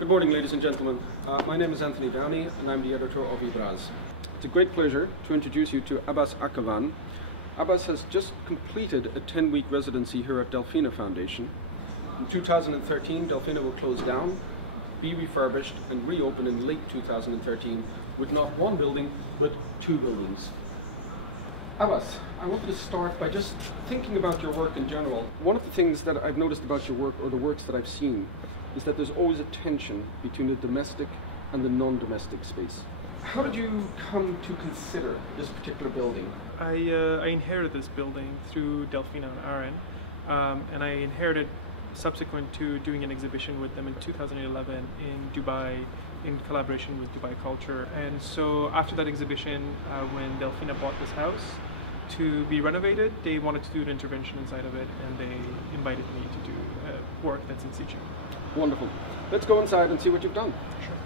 Good morning, ladies and gentlemen. My name is Anthony Downey, and I'm the editor of Ibraz. It's a great pleasure to introduce you to Abbas Akhavan. Abbas has just completed a 10-week residency here at Delfina Foundation. In 2013, Delfina will close down, be refurbished, and reopen in late 2013 with not one building, but 2 buildings. Abbas, I wanted to start by just thinking about your work in general. One of the things that I've noticed about your work, or the works that I've seen, is that there's always a tension between the domestic and the non-domestic space. How did you come to consider this particular building? I inherited this building through Delfina and Aaron, and I inherited subsequent to doing an exhibition with them in 2011 in Dubai, in collaboration with Dubai Culture. And so after that exhibition, when Delfina bought this house to be renovated, they wanted to do an intervention inside of it, and they invited me to do work that's in situ. Wonderful. Let's go inside and see what you've done. Sure.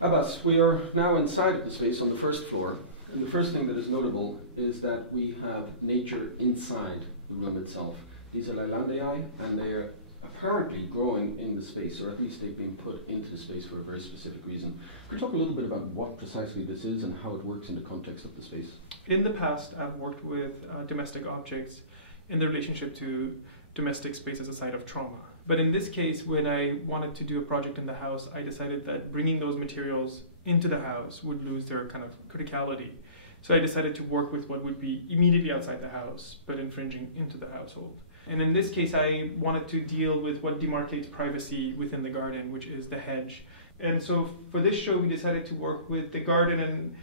Abbas, we are now inside of the space on the first floor, and the first thing that is notable is that we have nature inside the room itself. These are Leylandii, and they are apparently growing in the space, or at least they've been put into the space for a very specific reason. Could you talk a little bit about what precisely this is and how it works in the context of the space? In the past, I've worked with domestic objects in the relationship to domestic space as a site of trauma. But in this case, when I wanted to do a project in the house, I decided that bringing those materials into the house would lose their kind of criticality. So I decided to work with what would be immediately outside the house, but infringing into the household. And in this case, I wanted to deal with what demarcates privacy within the garden, which is the hedge. And so for this show, we decided to work with the garden,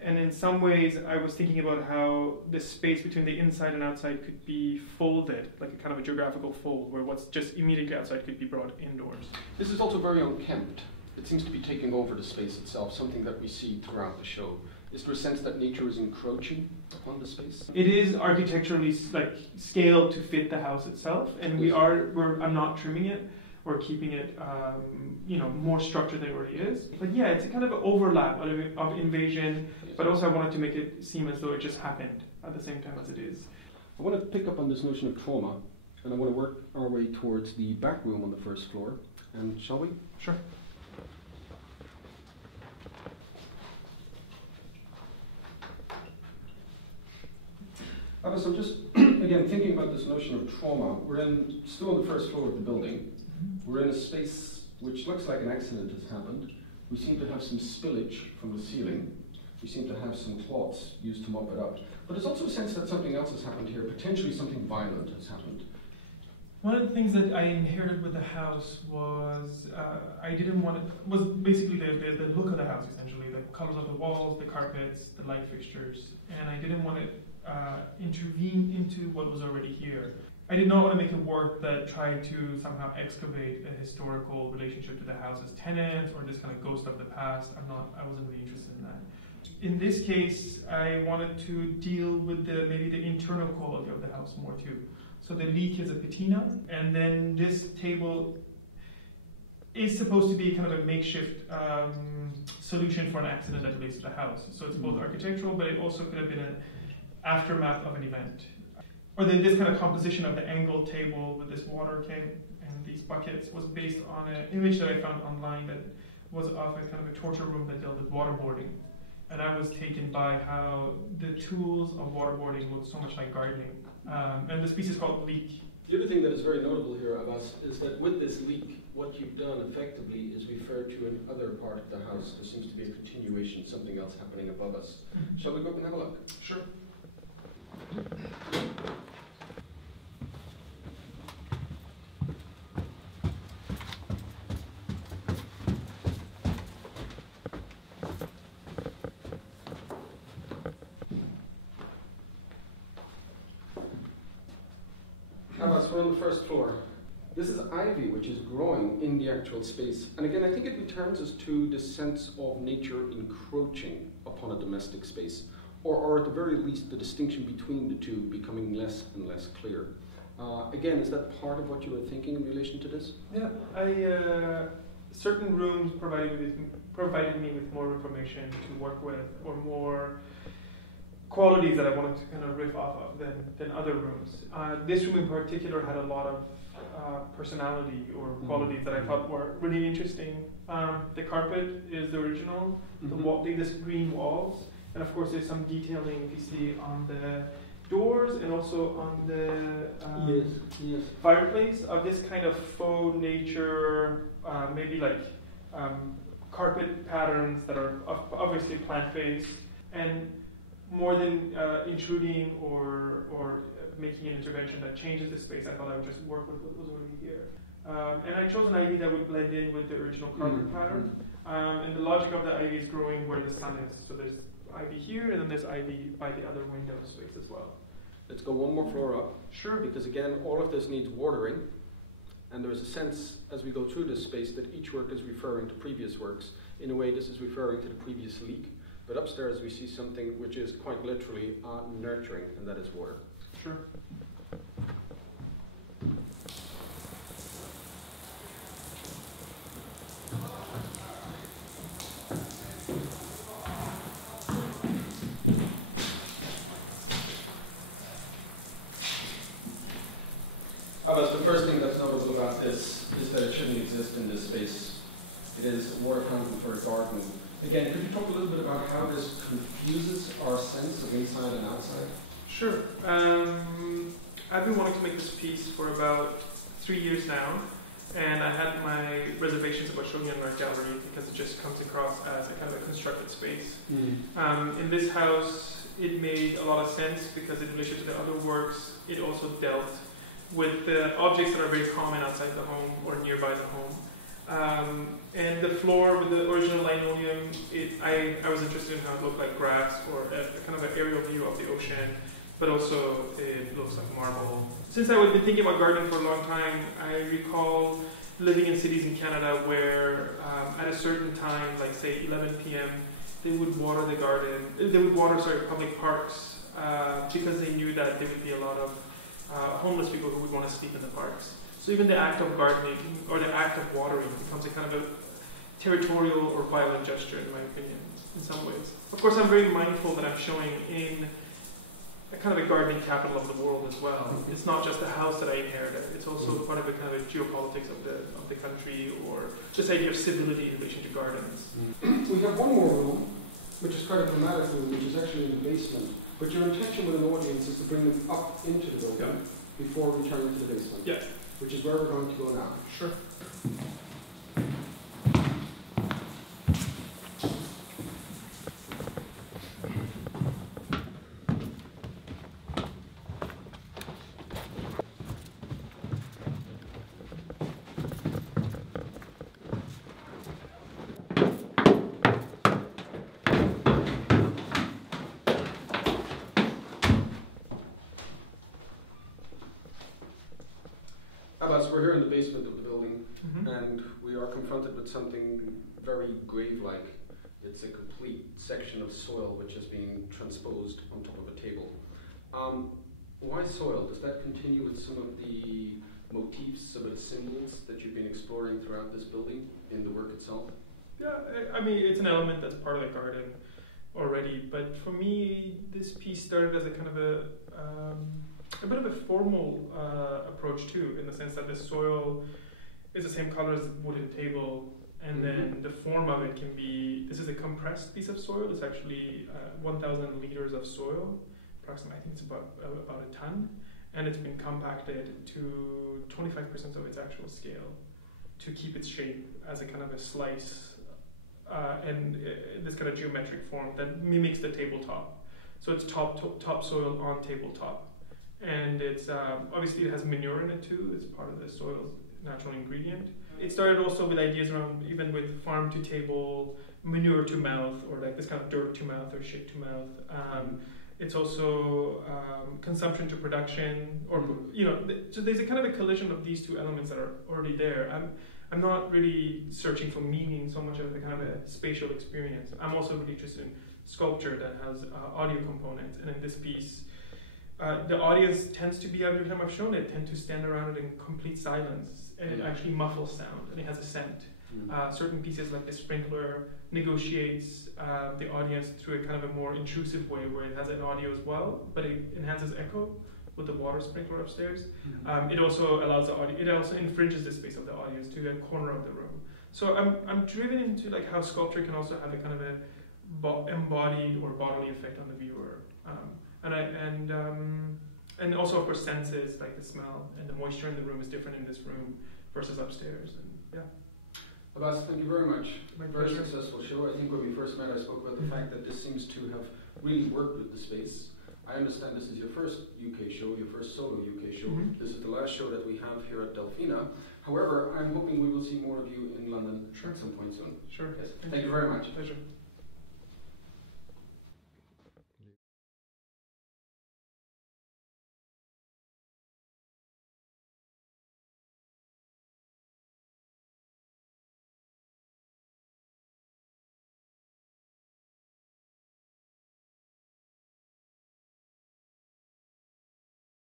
and in some ways, I was thinking about how the space between the inside and outside could be folded, like a kind of a geographical fold, where what's just immediately outside could be brought indoors. This is also very unkempt. It seems to be taking over the space itself, something that we see throughout the show. Is there a sense that nature is encroaching upon the space? It is architecturally scaled to fit the house itself, and I'm not trimming it or keeping it more structured than it already is. But yeah, it's a kind of an overlap of invasion, but also I wanted to make it seem as though it just happened at the same time as it is. I want to pick up on this notion of trauma, and I want to work our way towards the back room on the first floor. And shall we? Sure. Abbas, I'm just, again, thinking about this notion of trauma. We're still on the first floor of the building. We're in a space which looks like an accident has happened. We seem to have some spillage from the ceiling. We seem to have some cloths used to mop it up. But there's also a sense that something else has happened here. Potentially something violent has happened. One of the things that I inherited with the house was was basically the look of the house, essentially. The colors of the walls, the carpets, the light fixtures. And I didn't want to intervene into what was already here. I did not want to make a work that tried to somehow excavate a historical relationship to the house's tenants or this kind of ghost of the past. I wasn't really interested in that. In this case, I wanted to deal with maybe the internal quality of the house more too. So the leak is a patina, and then this table is supposed to be kind of a makeshift solution for an accident that relates to the house. So it's both architectural, but it also could have been an aftermath of an event. Or this kind of composition of the angled table with this water can and these buckets was based on an image that I found online that was of a kind of a torture room that dealt with waterboarding. And I was taken by how the tools of waterboarding look so much like gardening. And this piece is called Leak. The other thing that is very notable here, Abbas, is that with this leak, what you've done effectively is refer to another part of the house. There seems to be a continuation, something else happening above us. Mm-hmm. Shall we go up and have a look? Sure. Abbas, we're on the first floor. This is ivy which is growing in the actual space. And again, I think it returns us to this sense of nature encroaching upon a domestic space. Or at the very least, the distinction between the two becoming less and less clear. Again, is that part of what you were thinking in relation to this? Yeah, certain rooms provided me with more information to work with, or more qualities that I wanted to kind of riff off of than other rooms. This room in particular had a lot of personality or qualities that I thought were really interesting. The carpet is the original, this green walls, and of course there's some detailing you see on the doors and also on the fireplace of this kind of faux nature, maybe like carpet patterns that are obviously plant-based, and more than intruding or making an intervention that changes the space, I thought I would just work with what was already here. And I chose an ivy that would blend in with the original carpet pattern. And the logic of the ivy is growing where the sun is. So there's ivy here, and then there's ivy by the other window space as well. Let's go one more floor up. Sure. Because again, all of this needs watering. And there's a sense, as we go through this space, that each work is referring to previous works. In a way, this is referring to the previous leak. But upstairs, we see something which is quite literally nurturing, and that is water. Sure. Abbas, the first thing that's notable about this is that it shouldn't exist in this space. It is a water fountain for a garden. Again, could you talk a little bit about how this confuses our sense of inside and outside? Sure. I've been wanting to make this piece for about 3 years now, and I had my reservations about showing it in art gallery because it just comes across as a kind of a constructed space. In this house, it made a lot of sense because in relation to the other works, it also dealt with the objects that are very common outside the home or nearby the home. And the floor with the original linoleum, I was interested in how it looked like grass or a kind of an aerial view of the ocean, but also it looks like marble. Since I had been thinking about gardening for a long time, I recall living in cities in Canada where at a certain time, like say 11 p.m., they would water the garden, they would water, public parks because they knew that there would be a lot of homeless people who would want to sleep in the parks. So even the act of gardening or the act of watering becomes a kind of a territorial or violent gesture, in my opinion, in some ways. Of course, I'm very mindful that I'm showing in a kind of a gardening capital of the world as well. It's not just a house that I inherited. It's also part of a kind of a geopolitics of the country, or just idea of civility in relation to gardens. We have one more room, which is quite a dramatic room, which is actually in the basement. But your intention with an audience is to bring them up into the building before returning to the basement. Yeah. Which is where we're going to go now. Sure. Abbas, we're here in the basement of the building, and we are confronted with something very grave-like. It's a complete section of soil which has been transposed on top of a table. Why soil? Does that continue with some of the motifs, some of the symbols that you've been exploring throughout this building in the work itself? Yeah, I mean, it's an element that's part of the garden already, but for me, this piece started as a kind of a bit of a formal approach too, in the sense that the soil is the same color as the wooden table, and then the form of it can be, this is a compressed piece of soil. It's actually 1,000 liters of soil, approximately, I think it's about a ton, and it's been compacted to 25% of its actual scale to keep its shape as a kind of a slice, and this kind of geometric form that mimics the tabletop. So it's top soil on tabletop. And it's obviously it has manure in it too. It's part of the soil's natural ingredient. It started also with ideas around even with farm to table, manure to mouth, or like this kind of dirt to mouth or shit to mouth. It's also consumption to production, or so there's a kind of a collision of these two elements that are already there. I'm not really searching for meaning so much as a kind of a spatial experience. I'm also really interested in sculpture that has audio components, and in this piece, the audience tends to be, every time I've shown it, tend to stand around it in complete silence, and it actually muffles sound, and it has a scent. Certain pieces like the sprinkler negotiates the audience through a kind of a more intrusive way where it has an audio as well, but it enhances echo with the water sprinkler upstairs. It also allows the audio, it also infringes the space of the audience to a corner of the room. So I'm driven into like how sculpture can also have a kind of a embodied or bodily effect on the viewer. And also of course senses like the smell and the moisture in the room is different in this room versus upstairs. And yeah. Abbas, thank you very much. My Very pleasure. successful show. I think when we first met I spoke about the fact that this seems to have really worked with the space. I understand this is your first UK show, your first solo UK show. This is the last show that we have here at Delfina. However, I'm hoping we will see more of you in London at some point soon. Sure. Yes. Thank you very much. Pleasure.